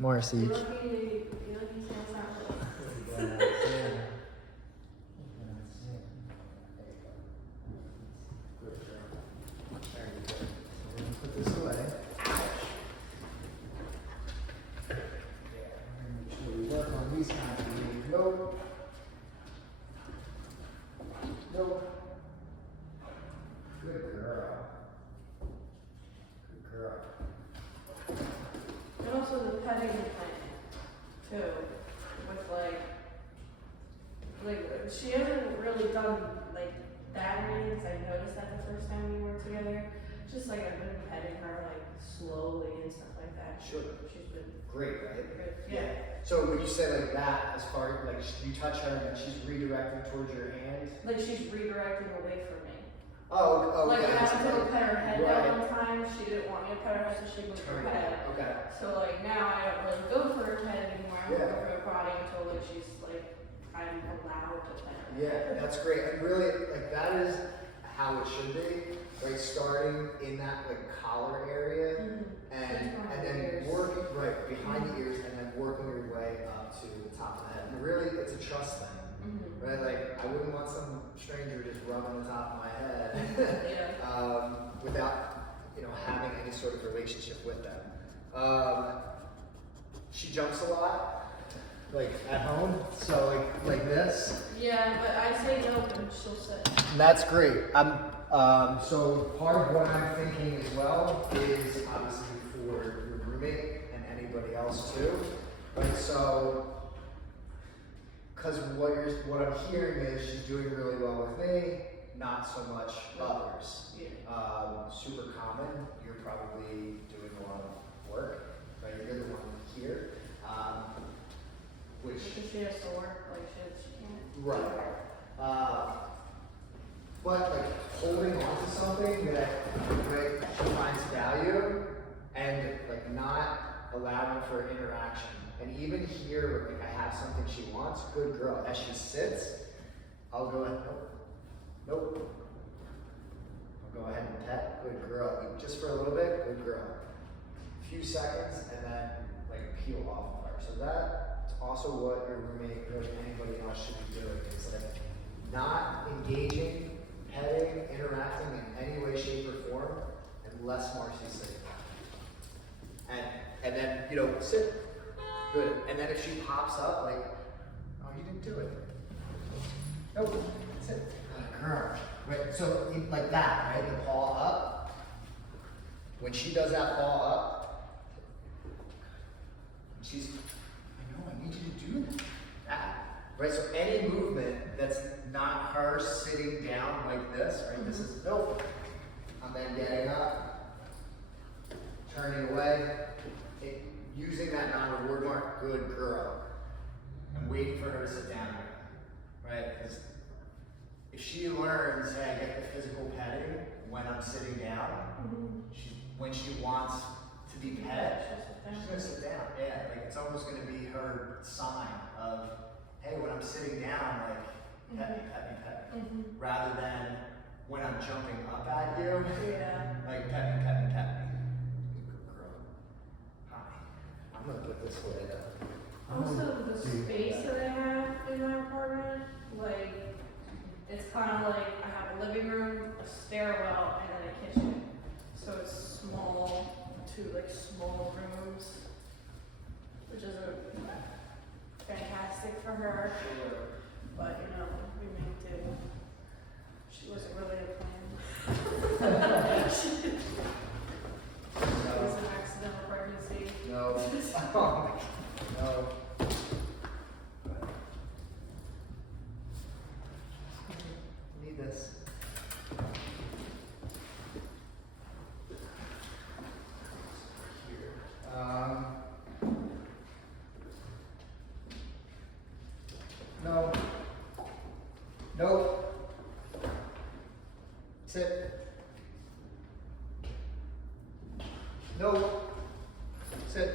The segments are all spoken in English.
Marcie. Put this away. Make sure we work on these kinds of things. Nope. Nope. Good girl. Good girl. And also the petting plan, too, with like she hasn't really done like that or anything, 'cause I noticed that the first time we were together. Just like I've been petting her like slowly and stuff like that. Sure. She's been Great, right? good. Yeah. So when you say like that, as far like you touch her and then she's redirecting towards your hand. Like she's redirecting away from me. Oh, okay. Like I had to pet her head Right. down one time. She didn't want me to pet her head, so she moved her head. Okay. So like now I don't really go for her head anymore. I Yeah. go for her body until like she's like I'm allowed to pet her. Yeah, that's great. And really, like that is how it should be. Right, starting in that like collar area, and then working right behind the ears, and then working your way up to the top of the head. And really, it's a trust thing, right? Like I wouldn't want some stranger just rubbing the top of my head without having any sort of relationship with them. She jumps a lot, like at home, so like this. Yeah, but I say no, and she'll sit. And that's great. So part of what I'm thinking as well is obviously for your roommate and anybody else too, right? So, because what I'm hearing is she's doing really well with me, not so much others. Yeah. Super common. You're probably doing a lot of work, right? You're the one here, which Because she has to work, like she can't. right. But like holding on to something that right, she finds value and like not allowing for interaction. And even here, like I have something she wants, good girl. As she sits, I'll go ahead, nope. I'll go ahead and pet, good girl. Just for a little bit, good girl. A few seconds and then like peel off of her. So that's also what your roommate or anybody else should be doing. Is like not engaging, petting, interacting in any way, shape, or form, unless Marcie's sitting. And then, sit. Good. And then if she pops up, like, oh, you didn't do it. Nope. Sit. Good girl. Right. So like that, right? The paw up. When she does that paw up, she's, I know, I need you to do that. Right? So any movement that's not her sitting down like this, right? This is nope. And then getting up, turning away, using that non-reward mark, good girl. And waiting for her to sit down again, right? Because if she learns, hey, I get the physical petting when I'm sitting down, when she wants to be pet, she's gonna sit down. Yeah, like it's almost gonna be her sign of, hey, when I'm sitting down, like, pet me, pet me, pet me. Rather than when I'm jumping up at you, like, pet me, pet me, pet me. Good girl. Hi. I'm gonna put this away though. Also, the space that I have in my apartment, like, it's kind of like I have a living room, a stairwell, and then a kitchen. So it's small, two like small rooms, which isn't fantastic for her. But we make do. She wasn't really a plan. It was an accidental pregnancy. No. Oh, no. Need this. Here. No. Nope. Sit. Nope. Sit.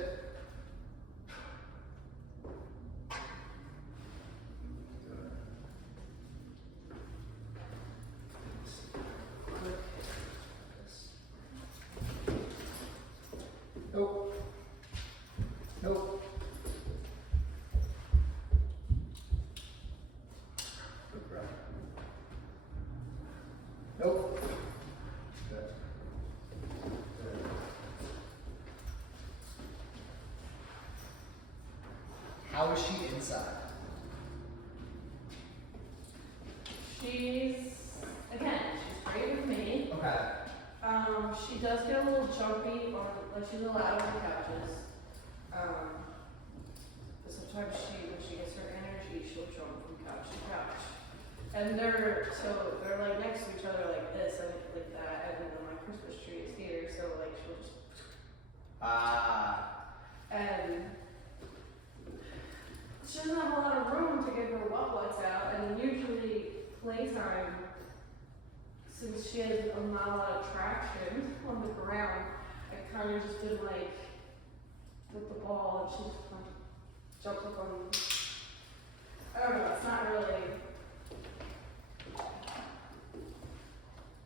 How is she inside? She's great with me. Okay. She does get a little jumpy on, like she's allowed on the couches. But sometimes when she gets her energy, she'll jump from couch to couch. And they're like next to each other like this and like that. And then my Christmas tree is here, so like she'll just. And she doesn't have a lot of room to get her wet-wets out, and then usually playtime, since she has not a lot of traction on the ground, I kind of just been like, with the ball, and she just like jumps up on, I don't know, it's not really,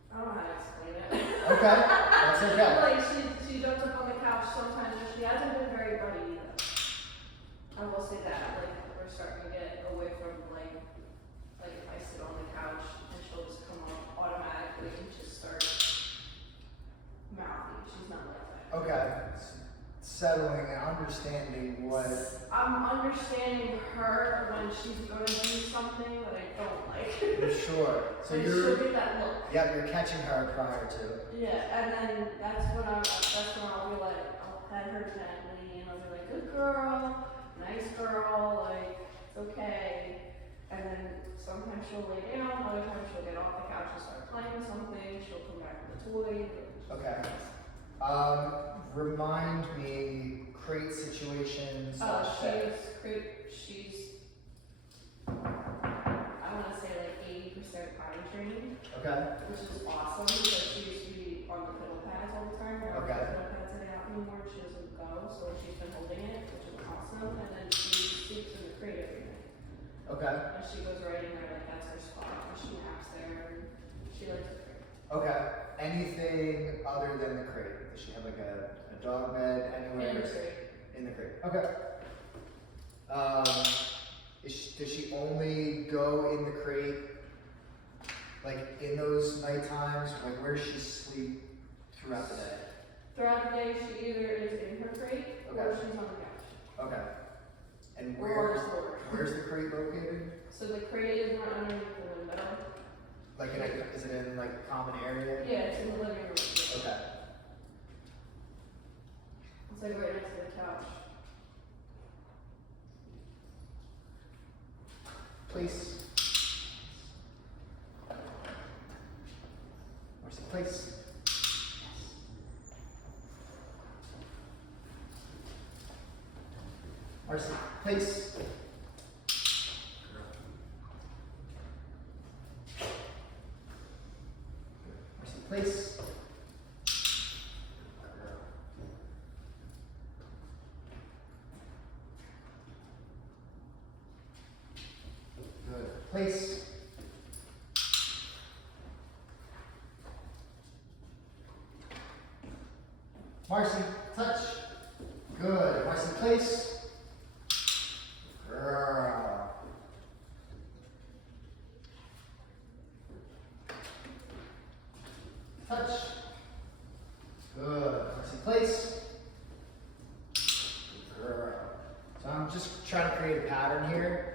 I don't know how to explain it. Okay, that's okay. Like she jumps up on the couch sometimes, but she hasn't been very buddy either. I will say that, like, we're starting to get away from, like if I sit on the couch and she'll just come up automatically and just start mouthy. She's not like that. Okay. Settling and understanding what. I'm understanding her when she's going to do something that I don't like. You're sure. So and you're. she'll get that look. Yep, you're catching her prior to. Yeah, and then that's when I'll be like, I'll pet her gently and I'll be like, good girl, nice girl, like, it's okay. And then sometimes she'll lay down, other times she'll get off the couch and start playing with something, she'll come back with a toy. Okay. Remind me, crate situations. She's, I want to say like 80% potty trained. Okay. Which is awesome because she used to be on the piddle pads all the time. Now Okay. the piddle pads are out anymore, she doesn't go, so she's been holding it, which is awesome. And then she sleeps in the crate every night. Okay. And she goes right in there, like that's her spot, and she naps there, and she likes the crate. Okay. Anything other than the crate? Does she have like a dog bed anywhere? In the crate. In the crate. Okay. Does she only go in the crate, like in those night times? Like where does she sleep throughout the day? Throughout the day, she either is in her crate or she's on the couch. Okay. And Or on the floor. where's the crate located? So the crate is right underneath the window. Like is it in like a common area? Yeah, it's in the living room. Okay. It's like right next to the couch. Place. Marcie, place. Marcie, place. Marcie, place. Good. Place. Marcie, touch. Good. Marcie, place. Girl. Touch. Good. Marcie, place. Girl. So I'm just trying to create a pattern here.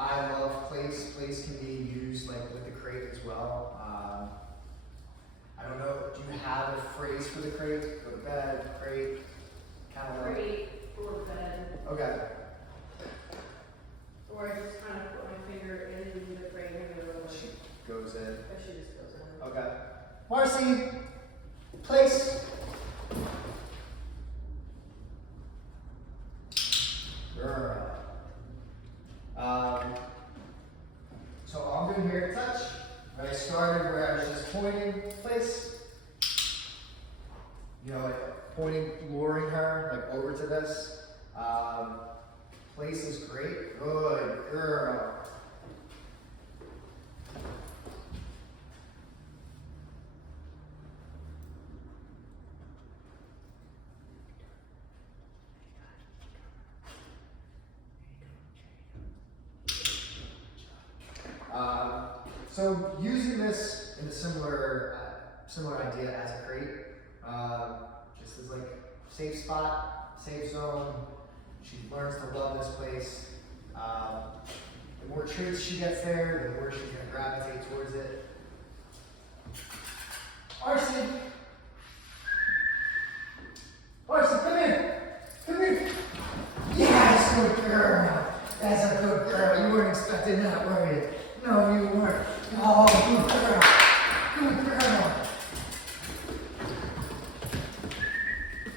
I love place. Place can be used like with the crate as well. I don't know, do you have a phrase for the crate? Go to bed, crate, kind of like. Crate or bed. Okay. Or I just kind of put my finger in the crate and go like. She goes in. Or she just goes in. Okay. Marcie, place. Girl. So all I'm doing here, touch. I started where I was just pointing, place. You know, like pointing, luring her, like over to this. Place is great. Good girl. So using this in a similar idea as a crate, just as like safe spot, safe zone. she learns to love this place. The more treats she gets there, the more she's gonna gravitate towards it. Marcie! Marcie, come here! Come here! Yes, good girl! That's a good girl. You weren't expecting that, were you? No, you weren't. Oh, good girl. Good girl.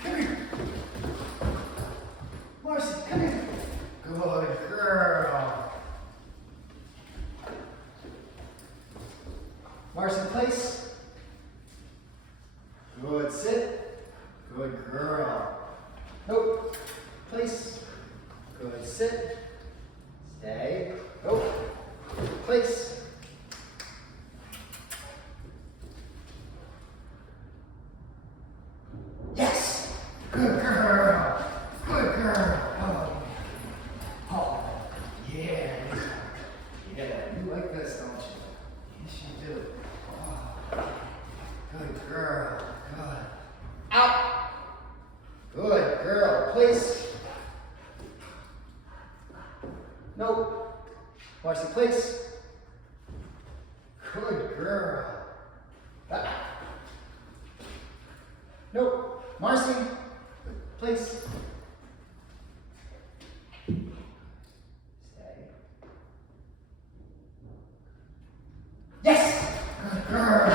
Come here. Marcie, come here. Good girl. Marcie, place. Good, sit. Good girl. Nope. Place. Good, sit. Stay. Nope. Place. Yes! Good girl! Good girl! Oh, oh. Yeah. Yeah. You like this, don't you? Yes, you do. Oh. Good girl. Good. Out! Good girl. Place. Nope. Marcie, place. Good girl. Back. Nope. Marcie, place. Stay. Yes! Good girl.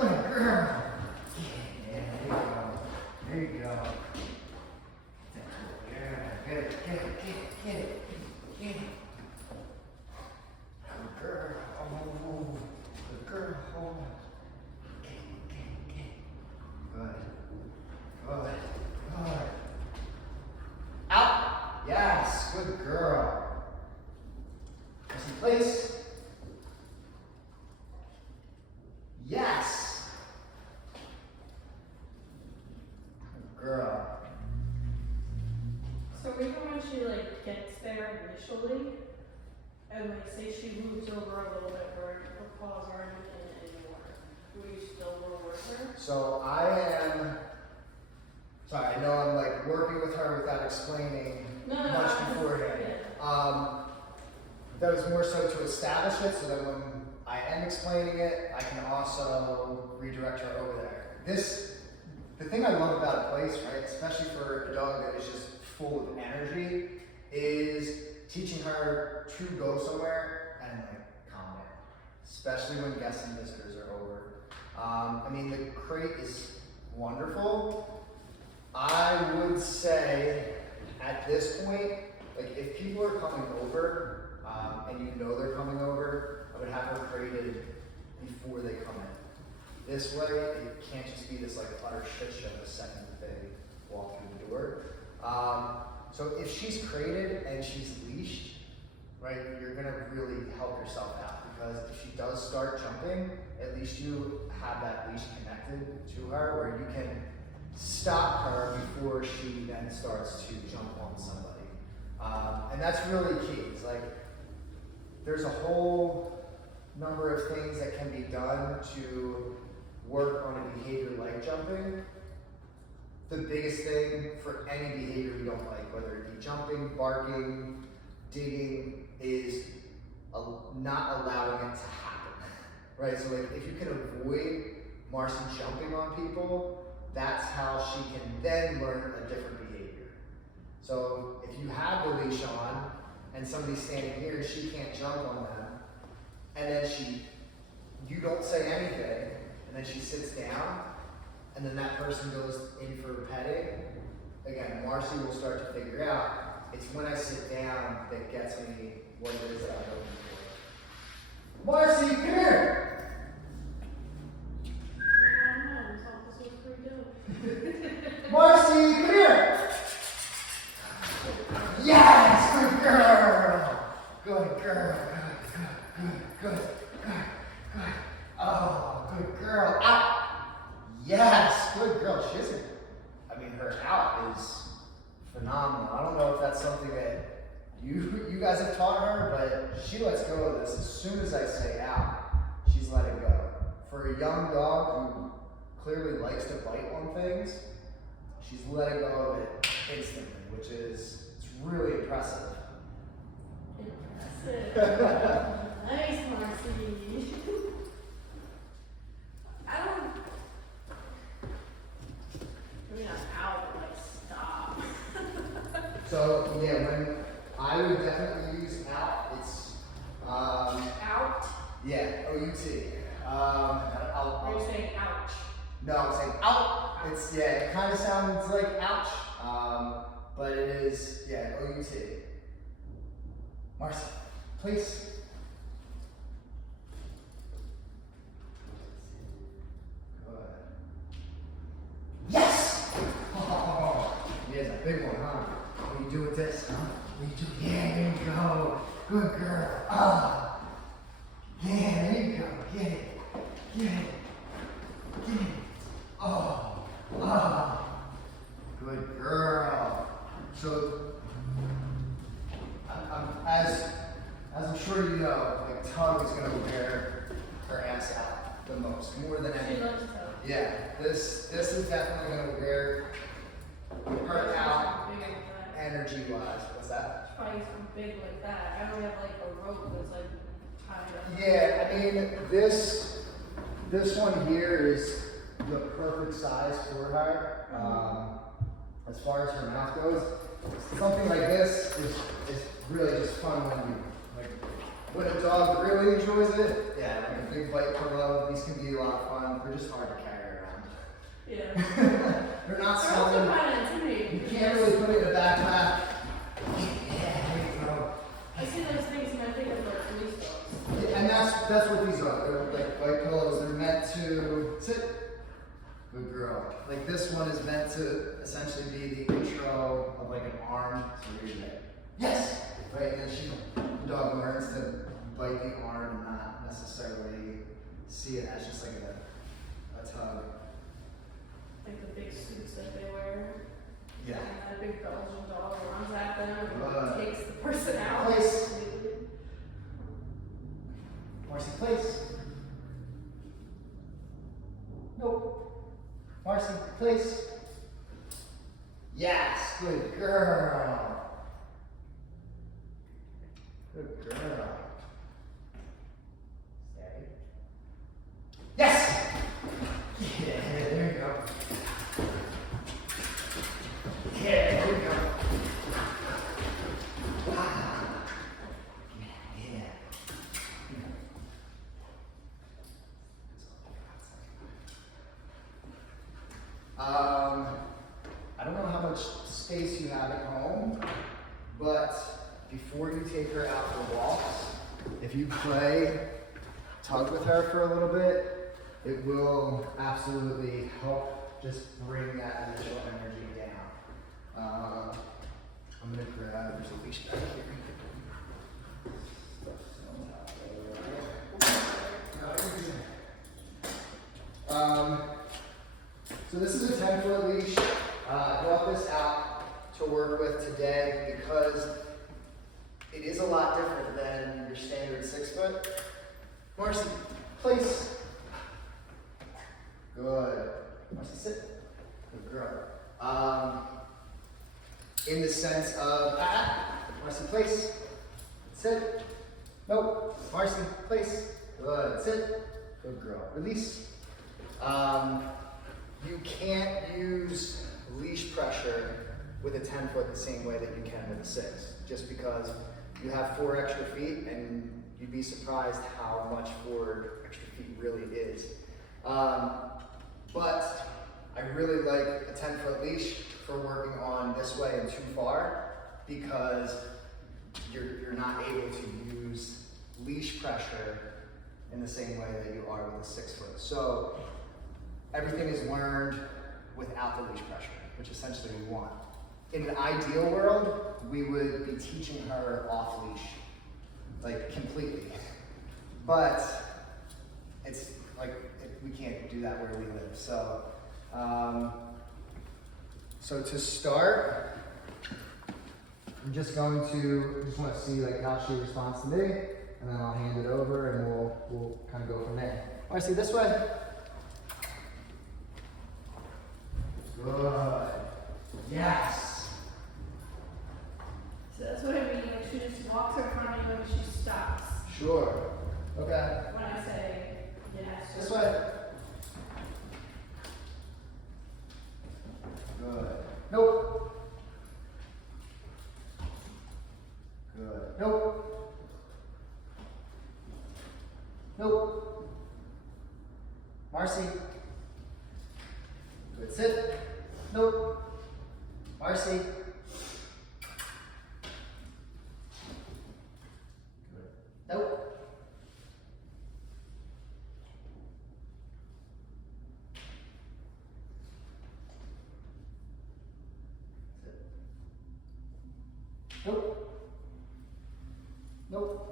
Good girl. Yeah, there you go. There you go. Yeah, get it, get it, get it, get it. Get it. Good girl. Oh, good girl. Oh. Get it. Good. Good. Good. Out. Yes. Good girl. Marcie, place. Yes. Good girl. So even when she like gets there initially, and like say she moves over a little bit where her paws aren't in it anymore, will you still work with her? So I am. Sorry, I know I'm like working with her without explaining much beforehand. That was more so to establish it, so that when I am explaining it, I can also redirect her over there. The thing I love about a place, right, especially for a dog that is just full of energy, is teaching her to go somewhere and like calm down, especially when guests and visitors are over. I mean, the crate is wonderful. I would say at this point, like if people are coming over and you know they're coming over, I would have her crated before they come in. This way, it can't just be this like utter shit show the second that they walk through the door. So if she's crated and she's leashed, right, you're gonna really help yourself out, because if she does start jumping, at least you have that leash connected to her where you can stop her before she then starts to jump on somebody. And that's really key. It's like, there's a whole number of things that can be done to work on a behavior like jumping. The biggest thing for any behavior we don't like, whether it be jumping, barking, digging, is not allowing it to happen, right? So like if you can avoid Marcie jumping on people, that's how she can then learn a different behavior. So if you have the leash on and somebody's standing here and she can't jump on them, and then you don't say anything, and then she sits down, and then that person goes in for petting, again, Marcie will start to figure out, it's when I sit down that gets me what it is that I'm looking for. Marcie, come here! I thought this was pretty good. Marcie, come here! Yes, good girl! Good girl, good. Oh, good girl, out! Yes, good girl. She isn't, I mean, her out is phenomenal. I don't know if that's something that you guys have taught her, but she lets go of this as soon as I say out. She's letting go. For a young dog who clearly likes to bite on things, she's letting go of it instantly, which is, it's really impressive. Impressive. Nice, Marcie. I don't. I mean, I'm out, but like, stop. So yeah, when I would definitely use out, it's Out? yeah, O-U-T. Are you saying ouch? No, I'm saying out. It's yeah, it kind of sounds like ouch, but it is yeah, O-U-T. Marcie, please. Good. Yes! Oh, yeah, it's a big one, huh? What do you do with this, huh? What do you do? Yeah, there you go. Good girl. Ah. Yeah, there you go. Get it. Get it. Get it. Oh. Ah. Good girl. So, as I'm sure you know, like Tug is gonna wear her ass out the most, more than She anything. loves to. Yeah, this is definitely gonna wear her out Big like that. energy wise. What's that? Probably something big like that. I only have like a rope that's like tied up. Yeah, I mean this one here is the perfect size for her. As far as her mouth goes, something like this is really just fun when you like when a dog really enjoys it. Yeah, like a big bite pillow. These can be a lot of fun. They're just hard to carry around. Yeah. They're not They're also solid. kind of intimidating. You can't really put it in a backpack. Yeah, there you go. I see those things and I think of like police dogs. Yeah, and that's what these are. They're like white pillows. They're meant to sit. Good girl. Like this one is meant to essentially be the intro of like an arm. So you're like, yes! Right? And then the dog learns to bite the arm and not necessarily see it as just like a tug. Like the big suits that they wear. Yeah. And that big Belgian dog runs at them Right. and takes the person out. Place. Marcie, place. Nope. Marcie, place. Yes, good girl. Good girl. Steady. Yes! Yeah, there you go. Yeah, there you go. Wow. Yeah. I don't know how much space you have at home, but before you take her out for walks, if you play tug with her for a little bit, it will absolutely help just bring that initial energy down. I'm gonna grab, there's a leash back here. So this is a 10-foot leash. I brought this out to work with today because it is a lot different than your standard 6-foot. Marcie, place. Good. Marcie, sit. Good girl. In the sense of, Marcie, place. Sit. Nope. Marcie, place. Good. Sit. Good girl. Release. You can't use leash pressure with a 10-foot the same way that you can with a 6, just because you have 4 extra feet and you'd be surprised how much 4 extra feet really is. But I really like a 10-foot leash for working on this way and too far, because you're not able to use leash pressure in the same way that you are with a 6-foot. So everything is learned without the leash pressure, which essentially we want. In an ideal world, we would be teaching her off leash, like completely. But it's like, we can't do that where we live. So, so to start, I'm just going to, want to see like how she responds to me, and then I'll hand it over and we'll kind of go from there. Marcie, this way. Good. Yes. So that's what I mean, like she just walks in front of me when she stops. Sure. Okay. When I say yes. This way. Good. Nope. Good. Nope. Nope. Marcie. Good. Sit. Nope. Marcie. Good. Nope. Nope. Nope.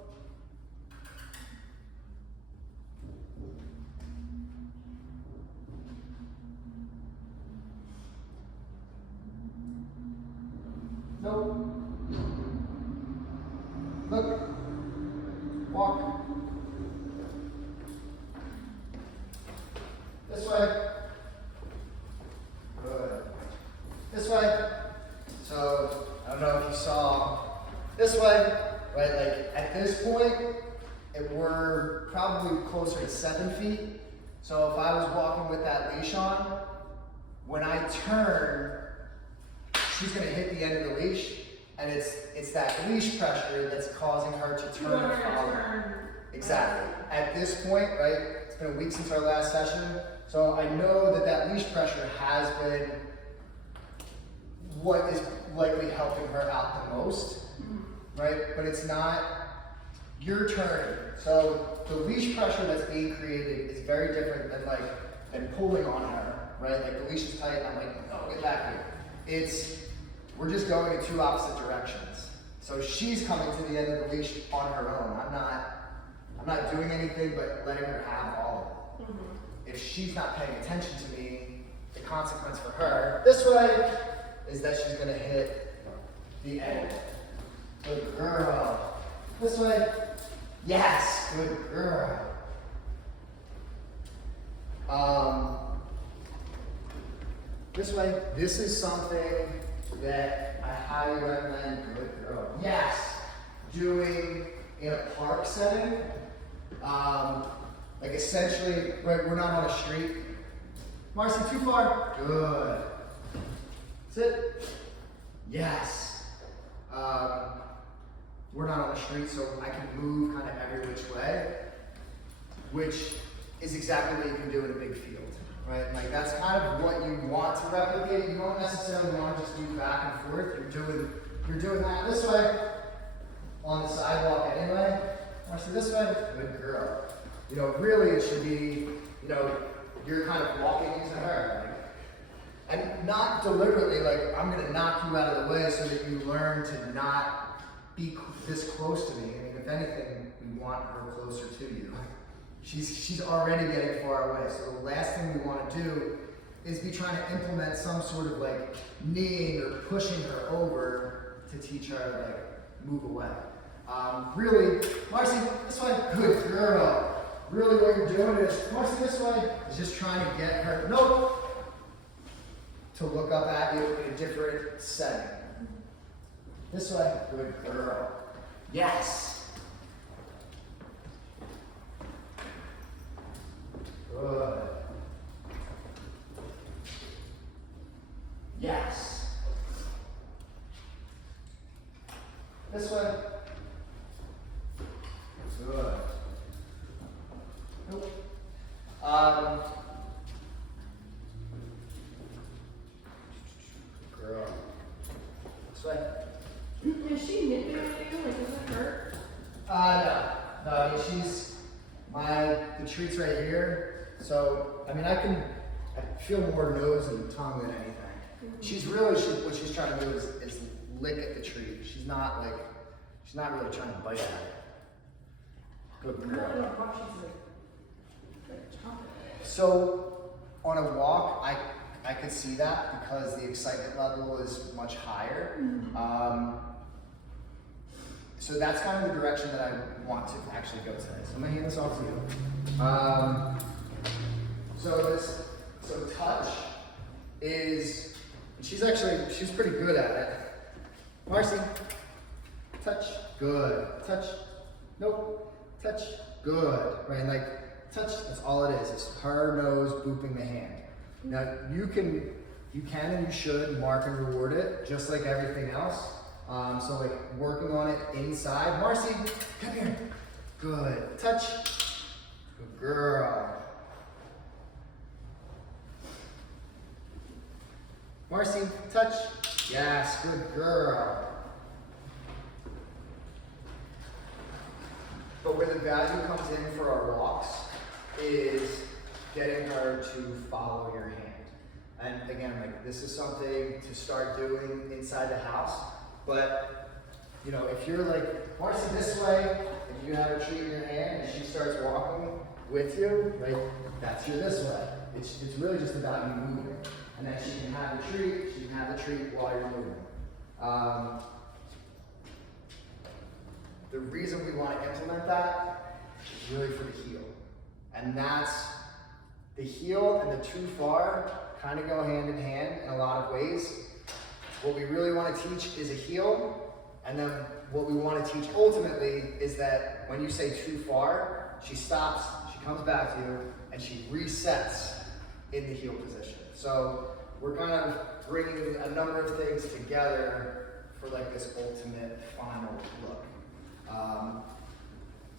Nope. Look. Walk. This way. Good. This way. So, I don't know if you saw this way, right? Like at this point, we're probably closer to 7 feet. So if I was walking with that leash on, when I turn, she's gonna hit the end of the leash, and it's that leash pressure that's causing her to turn and follow. Exactly. At this point, right? It's been a week since our last session, so I know that that leash pressure has been what is likely helping her out the most, right? But it's not your turn. So the leash pressure that's being created is very different than pulling on her, right? Like the leash is tight, I'm like, oh, get back here. We're just going in 2 opposite directions. So she's coming to the end of the leash on her own. I'm not doing anything but letting her have all of it. If she's not paying attention to me, the consequence for her this way is that she's gonna hit the end. Good girl. This way. Yes, good girl. This way. This is something that I highly recommend. Good girl. Yes. Doing in a park setting. Like essentially, right, we're not on a street. Marcie, too far. Good. Sit. Yes. We're not on the street, so I can move kind of every which way, which is exactly what you can do in a big field, right? Like that's kind of what you want to replicate. You don't necessarily want to just do back and forth. You're doing that this way on the sidewalk anyway. Marcie, this way. Good girl. You know, really it should be, you know, you're kind of walking into her. And not deliberately, like, I'm gonna knock you out of the way so that you learn to not be this close to me. I mean, if anything, we want her closer to you. She's already getting far away. So the last thing we wanna do is be trying to implement some sort of like kneeing or pushing her over to teach her to like move away. Really, Marcie, this way, good girl. Really what you're doing is, Marcie, this way, is just trying to get her, nope, to look up at you in a different setting. This way, good girl. Yes. Good. Yes. This way. Good. Nope. Girl. This way. Is she nipping at you? Like, does it hurt? No. No, I mean, the treat's right here. So, I mean, I feel more nose and tongue than anything. What she's trying to do is lick at the treat. She's not really trying to bite at it. Good girl. So, on a walk, I could see that because the excitement level is much higher. So that's kind of the direction that I want to actually go today. So I'm gonna hand this off to you. So touch is, she's pretty good at it. Marcie, touch, good, touch, nope, touch, good, right? And like touch, that's all it is. It's her nose booping the hand. Now you can and you should mark and reward it just like everything else. So like working on it inside. Marcie, come here. Good, touch, good girl. Marcie, touch. Yes, good girl. But where the value comes in for our walks is getting her to follow your hand. And again, like this is something to start doing inside the house. But you know, if you're like, Marcie, this way, if you have a treat in your hand and she starts walking with you, right, that's your this way. It's really just about you moving. And then she can have the treat, she can have the treat while you're moving. The reason we want to implement that is really for the heel. And that's, the heel and the too far kind of go hand in hand in a lot of ways. What we really want to teach is a heel, and then what we want to teach ultimately is that when you say too far, she stops, she comes back to you, and she resets in the heel position. So we're kind of bringing a number of things together for like this ultimate final look.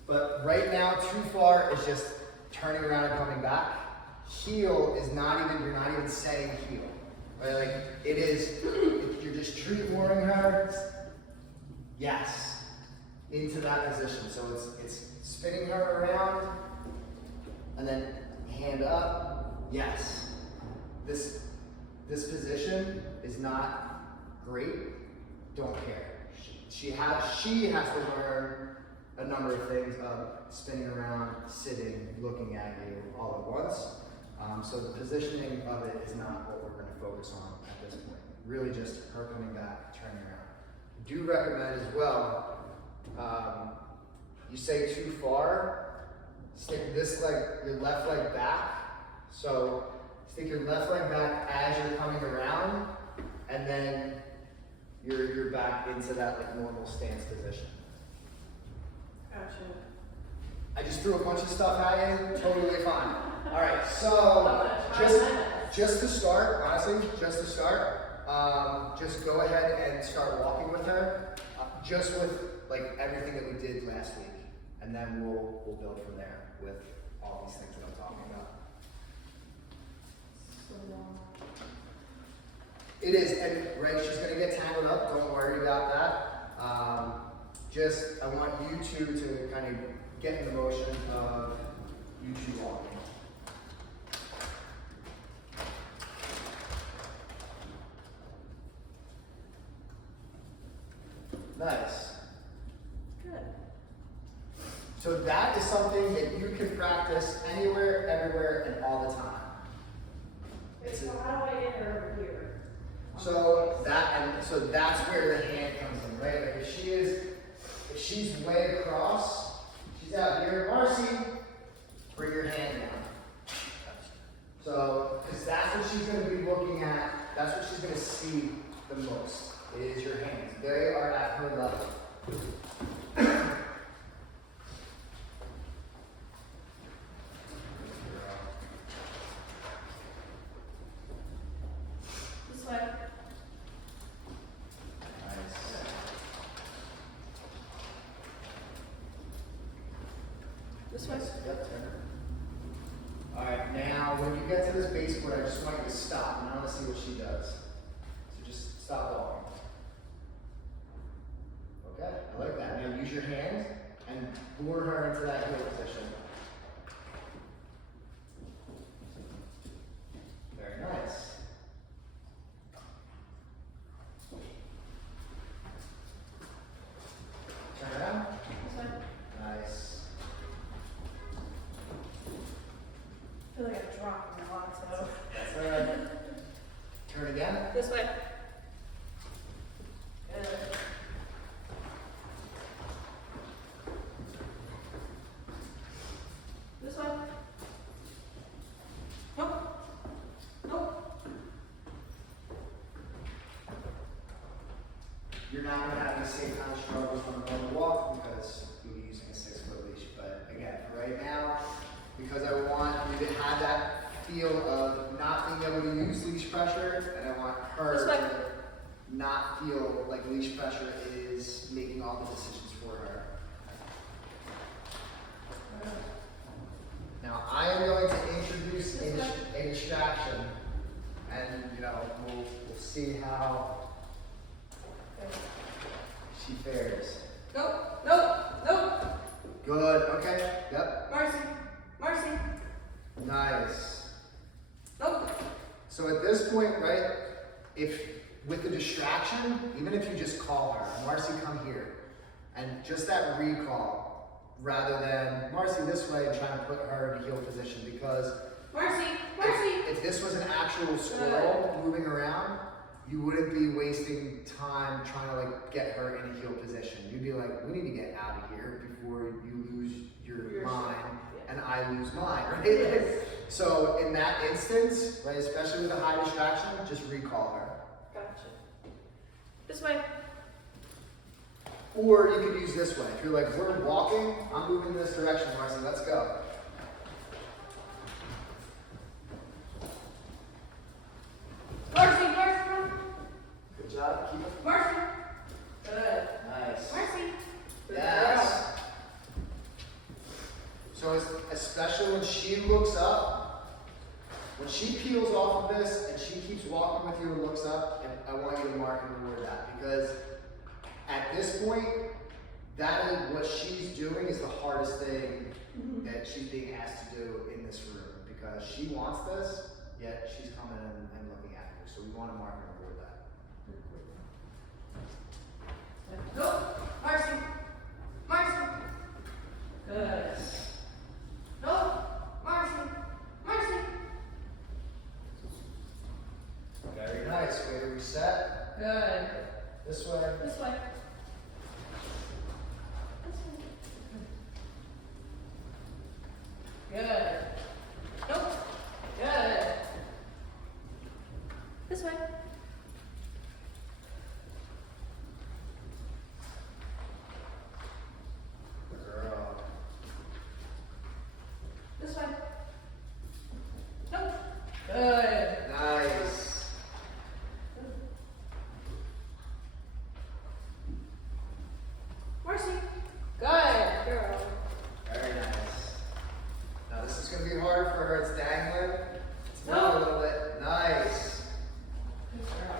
But right now, too far is just turning around and coming back. Heel is not even, you're not even saying heel. Right? Like it is, you're just treat warming her. Yes, into that position. So it's spinning her around and then hand up. Yes. This position is not great. Don't care. She has to learn a number of things of spinning around, sitting, looking at you all at once. So the positioning of it is not what we're going to focus on at this point. Really just her coming back, turning around. I do recommend as well, you say too far, stick this leg, your left leg back. So stick your left leg back as you're coming around, and then you're back into that like normal stance position. Gotcha. I just threw a bunch of stuff at you, totally fine. All right, so just to start, honestly, just go ahead and start walking with her, just with like everything that we did last week, and then we'll build from there with all these things that I'm talking about. It is, and right, she's gonna get tangled up. Don't worry about that. I want you two to kind of get in the motion of you two walking. Nice. Good. So that is something that you can practice anywhere, everywhere, and all the time. So how do I get her over here? So that's where the hand comes in, right? Like if she's way across, she's out here, Marcie, bring your hand down. So, because that's what she's going to be looking at, that's what she's going to see the most, is your hands. They are at her level. This way. This way. Yep, turn. All right, now when you get to this base board, I just want you to stop, and I want to see what she does. So just stop walking. Okay, I like that. Now use your hand and lure her into that heel position. Very nice. Turn around. This way. Nice. I feel like I dropped a lot, so. That's all right. Turn again. This way. Good. you're not gonna have the same kind of struggles on the normal walk because you'll be using a 6-foot leash. But again, for right now, because I want you to have that feel of not being able to use leash pressure, and I want her to not feel like leash pressure is making all the decisions for her. Now I am going to introduce a distraction, and we'll see how she fares. Nope, nope, nope. Good. Okay. Yep. Marcie. Nice. Nope. So at this point, right, if with the distraction, even if you just call her, Marcie, come here, and just that recall, rather than Marcie this way and trying to put her in a heel position, because Marcie. if this was an actual squirrel moving around, you wouldn't be wasting time trying to get her in a heel position. You'd be like, we need to get out of here before you lose your mind and I lose mine, right? Yes. So in that instance, right, especially with a high distraction, just recall her. Gotcha. This way. Or you could use this way. If you're like, we're walking, I'm moving in this direction, Marcie, let's go. Marcie. Good job. Keep it. Marcie. Good. Nice. Marcie. Yes. So especially when she looks up, when she peels off of this and she keeps walking with you and looks up, and I want you to mark and reward that, because at this point, that is what she's doing is the hardest thing that she's being asked to do in this room, because she wants this, yet she's coming and looking at you. So we want to mark and reward that. Nope. Marcie. Good. Nope. Marcie. Very nice. Way to reset. Good. This way. This way. Good. Nope. Good. This way. Girl. This way. Nope. Good. Nice. Marcie. Good. Girl. Very nice. Now this is going to be hard for her. It's dangling. It's moving a little bit. Nice. Good girl.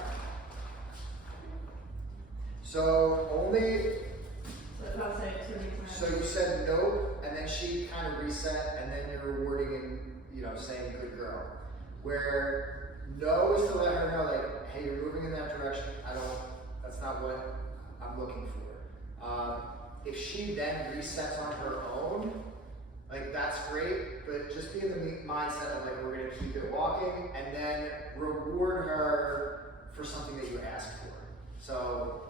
So only, So I'll say it 2 weeks. so you said nope, and then she kind of reset, and then you're rewarding and, saying good girl. Where no is to let her know, hey, you're moving in that direction. That's not what I'm looking for. If she then resets on her own, that's great, but just be in the mindset of we're gonna keep it walking, and then reward her for something that you asked for. So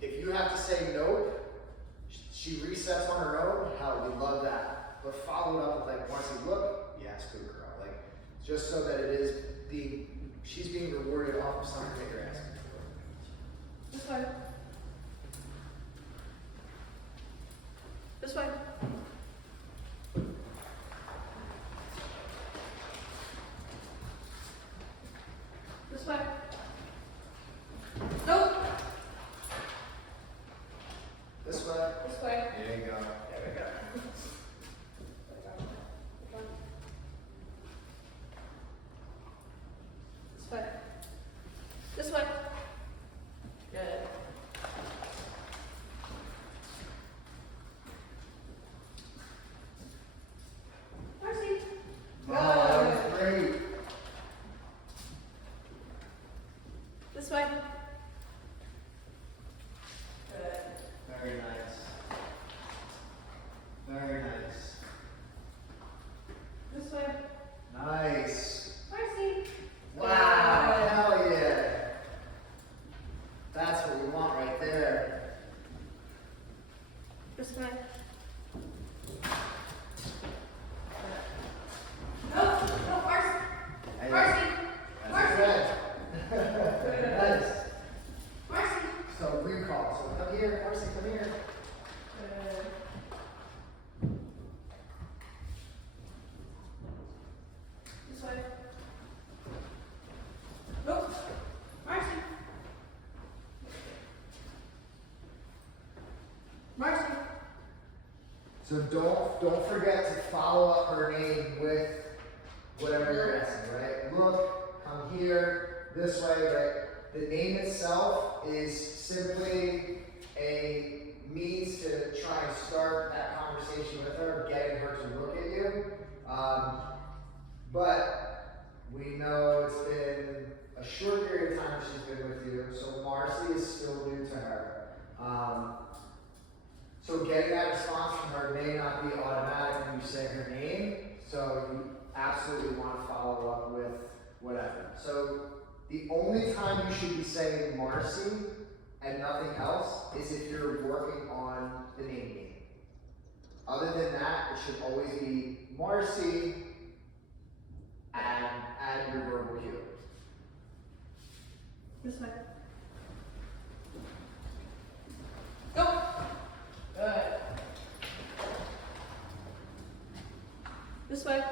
if you have to say nope, she resets on her own, hell, we love that. But follow it up with Marcie, look, yes, good girl. Just so that it is she's being rewarded off of something that you're asking for. This way. This way. This way. Nope. This way. This way. There you go. There we go. This way. This way. Good. So recall. So come here, Marcie, come here. Good. This way. Nope. Marcie. Marcie. So don't forget to follow up her name with whatever you're asking, right? Look, come here, this way, right? The name itself is simply a means to try and start that conversation with her, getting her to look at you. But we know it's been a short period of time she's been with you, so Marcie is still new to her. So getting that response from her may not be automatic when you say her name, so you absolutely want to follow up with whatever. So the only time you should be saying Marcie and nothing else is if you're working on the name. Other than that, it should always be Marcie and add your verbal cue. This way. Go. Good. This way.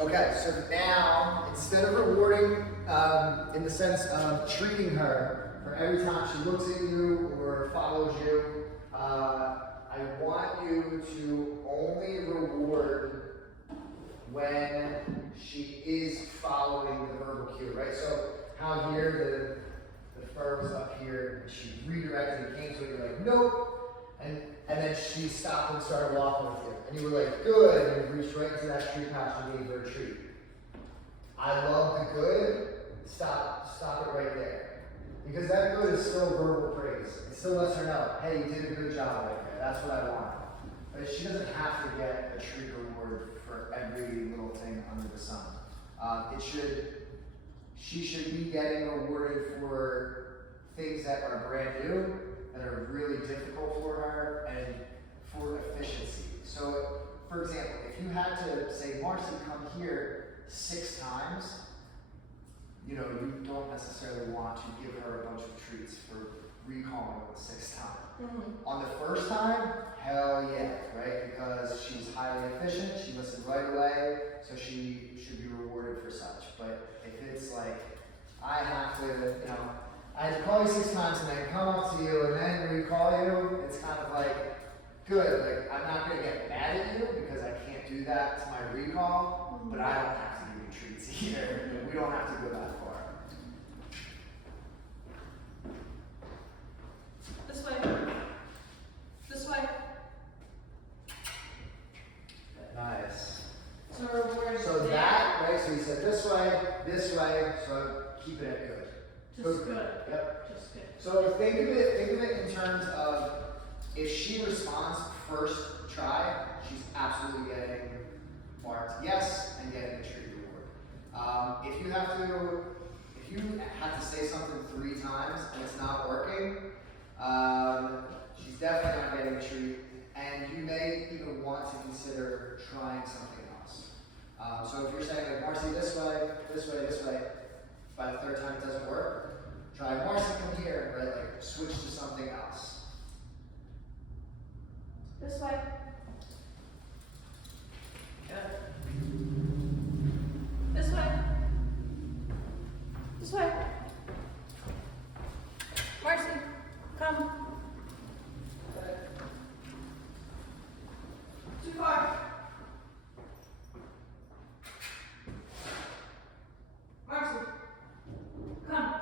Okay, so now, instead of rewarding in the sense of treating her for every time she looks at you or follows you, I want you to only reward when she is following the verbal cue, right? So how here the fur was up here, and she redirected and came to it, you're like, nope, and then she stopped and started walking with you. And you were like, good, and you reached right into that tree pouch and gave her a treat. I love the good, stop it right there. Because that good is still verbal praise. It still lets her know, hey, you did a good job right there. That's what I want. But she doesn't have to get a treat reward for every little thing under the sun. She should be getting rewarded for things that are brand new, that are really difficult for her, and for efficiency. So, for example, if you had to say, Marcie, come here 6 times, you don't necessarily want to give her a bunch of treats for recalling the 6th time. Mm-hmm. On the first time, hell yeah, right? Because she's highly efficient, she listened right away, so she should be rewarded for such. But if it's like, I have to call you 6 times and then come up to you and then recall you, it's kind of like, good, like, I'm not gonna get mad at you because I can't do that to my recall, but I don't have to give you treats either. We don't have to go that far. This way. This way. Nice. So reward. So that, right, so you said this way, so keep it at good. Just good. Yep. Just good. So think of it in terms of, if she responds first try, she's absolutely getting marked yes and getting a treat reward. If you have to say something 3 times and it's not working, she's definitely not getting a treat, and you may even want to consider trying something else. So if you're saying, like, Marcie, this way, by the 3rd time it doesn't work, try Marcie, come here, right? Like, switch to something else. This way. Good. This way. This way. Marcie, come. Good. Too far. Marcie, come.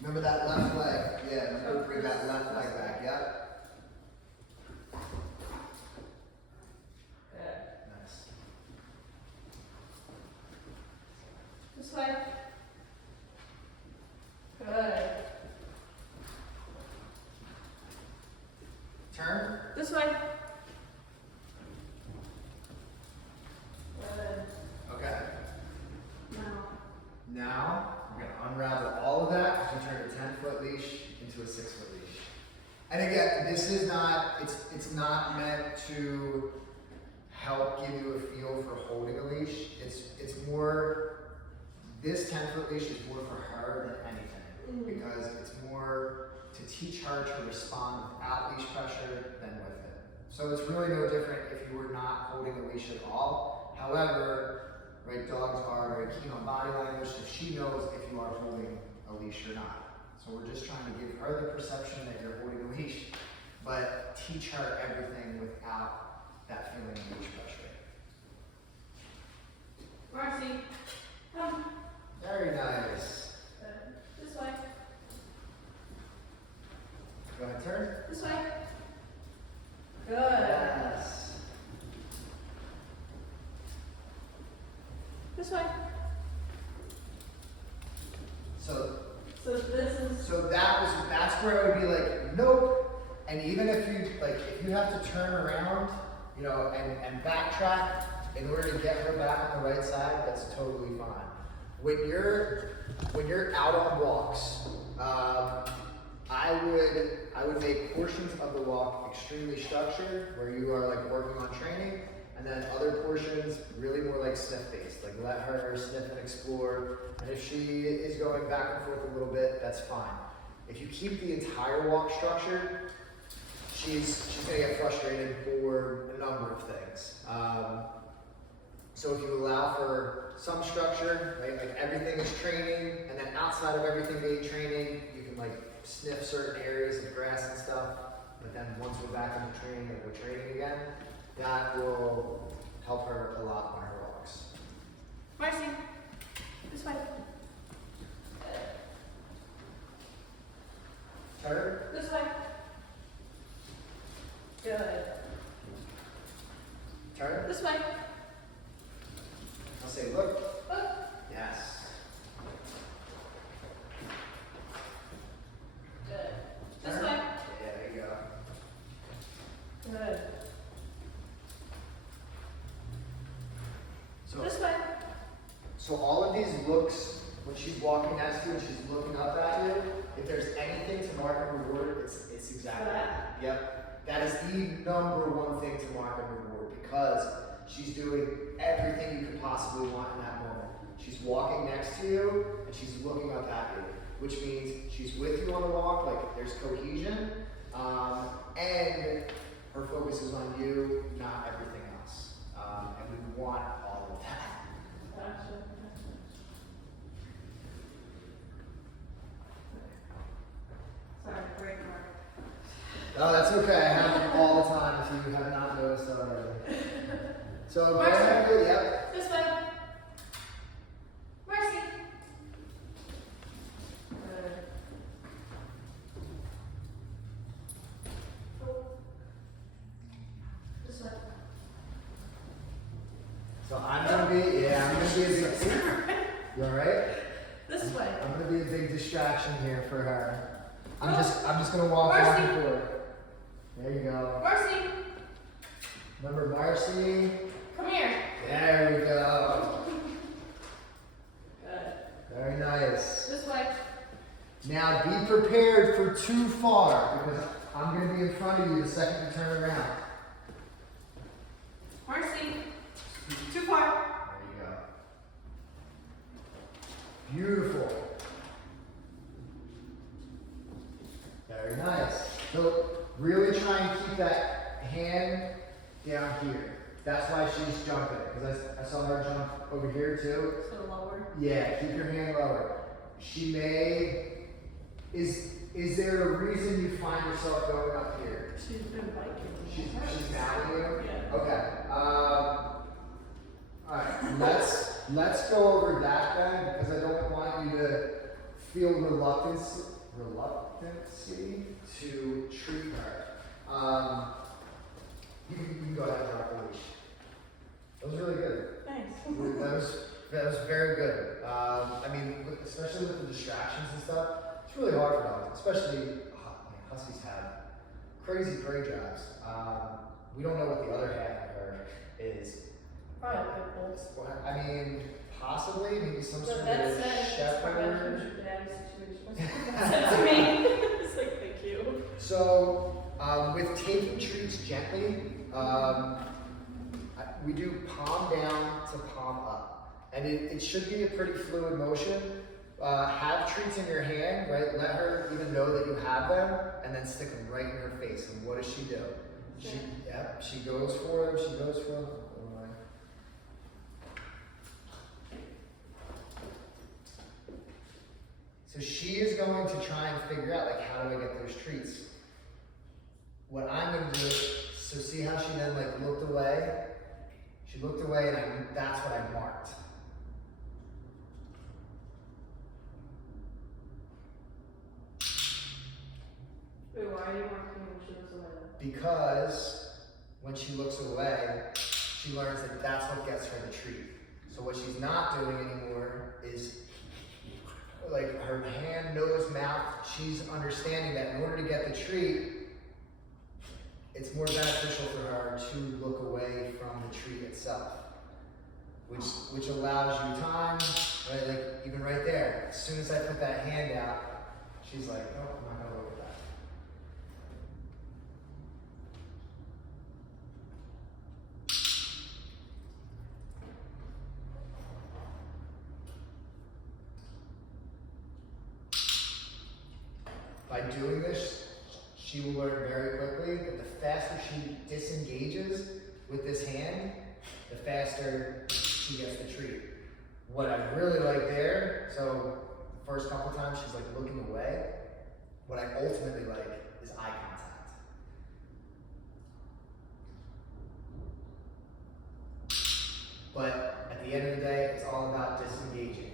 Remember that left leg? Yeah, remember to bring that left leg back, yeah? Good. Nice. This way. Good. Turn. This way. Good. Okay. Now. Now, we're going to unravel all of that because we turned a 10-foot leash into a 6 foot leash. And again, this is not, it's not meant to help give you a feel for holding a leash. It's more, this 10 foot leash is more for her than anything, because it's more to teach her to respond without leash pressure than with it. So it's really no different if you were not holding a leash at all. However, right, dogs are very keen on body language, so she knows if you are holding a leash or not. So we're just trying to give her the perception that you're holding a leash, but teach her everything without that feeling of leash pressure. Marcie, come. Very nice. This way. Go ahead, turn. This way. Good. Yes. This way. So this is. So that's where it would be like, nope. And even if you have to turn around, you know, and backtrack in order to get her back on the right side, that's totally fine. When you're out on walks, I would make portions of the walk extremely structured, where you are like working on training, and then other portions really more like sniff based. Like let her sniff and explore. And if she is going back and forth a little bit, that's fine. If you keep the entire walk structured, she's gonna get frustrated for a number of things. So if you allow for some structure, right, like everything is training, and then outside of everything being training, you can like sniff certain areas of grass and stuff. But then once we're back into training and we're training again, that will help her a lot on her walks. Marcie, this way. Turn. This way. Good. Turn. This way. I'll say, look. Look. Yes. Good. This Turn. way. Yeah, there you go. Good. So, This way. so all of these looks, when she's walking next to you and she's looking up at you, if there's anything to mark and reward, it's exactly that. Yep. That is the number one thing to mark and reward, because she's doing everything you could possibly want in that moment. She's walking next to you and she's looking up at you, which means she's with you on the walk, like there's cohesion, and her focus is on you, not everything else. And we want all of that. Gotcha. Sorry, break mark. Oh, that's okay. I have them all the time if you have not noticed already. So go Marcie. ahead. Yep. This way. Marcie. Good. This way. So I'm gonna be a big. You all right? This way. I'm gonna be a big distraction here for her. I'm just gonna walk back and forth. There you go. Marcie. Remember Marcie? Come here. There we go. Good. Very nice. This way. Now be prepared for too far, because I'm gonna be in front of you the second you turn around. Marcie. Too far. There you go. Beautiful. Very nice. So really try and keep that hand down here. That's why she's jumping, because I saw her jump over here too. So lower. Yeah, keep your hand lower. She may, is there a reason you find yourself going up here? She's been biking. She's mounting you? Yeah. Okay. Alright, let's go over that then, because I don't want you to feel reluctancy to treat her. You can go ahead and drop the leash. That was really good. Thanks. That was very good. I mean, especially with the distractions and stuff, it's really hard for dogs, especially huskies have crazy prey drives. We don't know what the other half of her is. Probably pit bulls. I mean, possibly, maybe some sort But that of said, it's probably shepherd. your daddy's too. Sent to me. It's like, thank you. So, with taking treats gently, we do palm down to palm up. And it should be a pretty fluid motion. Have treats in your hand, right? Let her even know that you have them, and then stick them right in her face. And what does she do? She goes for them, she goes for them. So she is going to try and figure out, like, how do I get those treats? What I'm going to do, so see how she then, like, looked away? She looked away, and that's what I marked. Wait, why are you marking when she looks away? Because when she looks away, she learns that that's what gets her the treat. So what she's not doing anymore is, like, her hand, nose, mouth, she's understanding that in order to get the treat, it's more beneficial for her to look away from the treat itself, which allows you time, right? Like, even right there, as soon as I put that hand out, she's like, oh, I'm not gonna look at that. By doing this, she will learn very quickly that the faster she disengages with this hand, the faster she gets the treat. What I really like there, so the first couple times she's like looking away. What I ultimately like is eye contact. But at the end of the day, it's all about disengaging.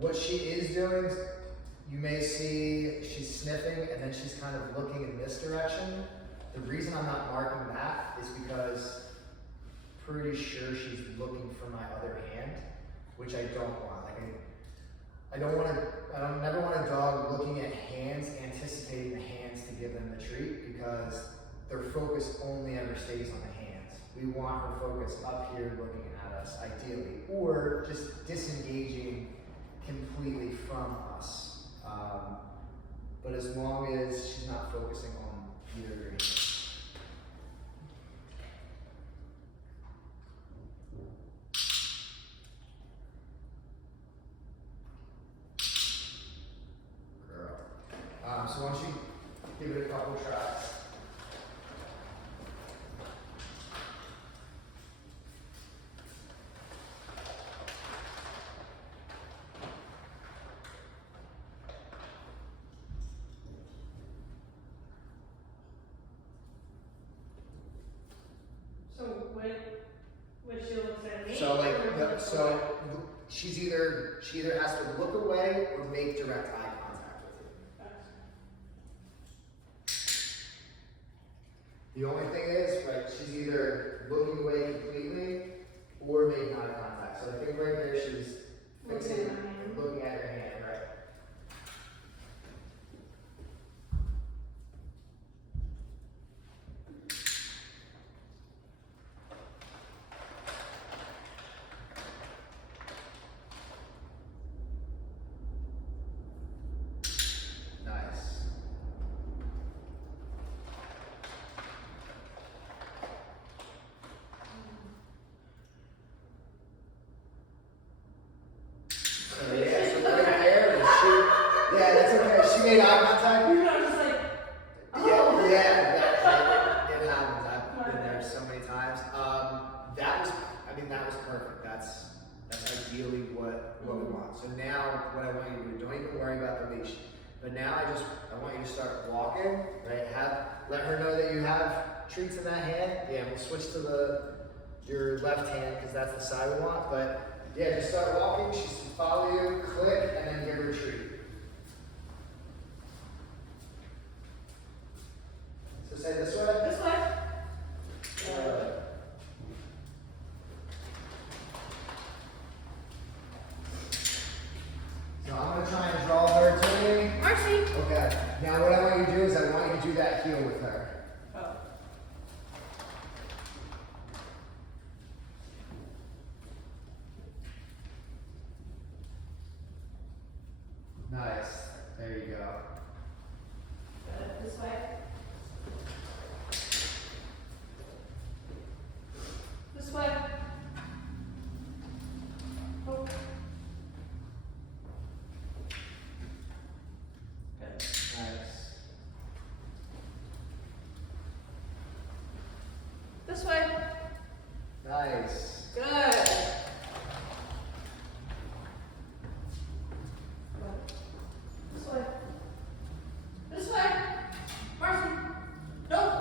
What she is doing, you may see she's sniffing and then she's kind of looking in this direction. The reason I'm not marking that is because I'm pretty sure she's looking for my other hand, which I don't want. Like, I don't never want a dog looking at hands, anticipating the hands to give them the treat, because their focus only ever stays on the hands. We want her focus up here looking at us, ideally, or just disengaging completely from us. But as long as she's not focusing on either of your hands. Girl. So why don't you give it a couple tries. So when she looks at me? So she either has to look away or make direct eye contact with you. The only thing is, right, she's either looking away completely or making eye contact. So I think right there she's fixing, looking at her hand, right? Nice. So yeah, so right there, yeah, that's okay. She made eye contact. You're not just like, oh. Yeah, it happens. I've been there so many times. That was perfect. That's ideally what we want. So now, what I want you to do, don't even worry about the leash. But now I want you to start walking, right? Let her know that you have treats in that hand. Yeah, we'll switch to your left hand because that's the side we want. But yeah, just start walking. She's to follow you, click, and then give her a treat. So say this way. This way. So I'm going to try and draw her to me. Marcie. Okay. Now what I want you to do is I want you to do that heel with her. Oh. Nice. Nice. Good. This way. This way. Marcie. Nope.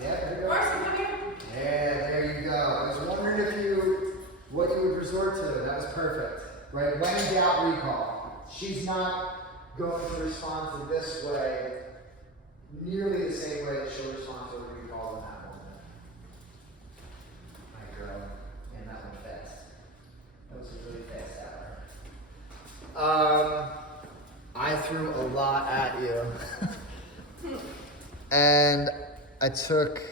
Yeah, there you go. Marcie, come here. Yeah, there you go. I was wondering what you would resort to. That was perfect. Right? When in doubt, recall. She's not going to respond to this way nearly the same way that she'll respond to a recall in that moment. My girl. Man, that went fast. That was a really fast hour. I threw a lot at you. And I took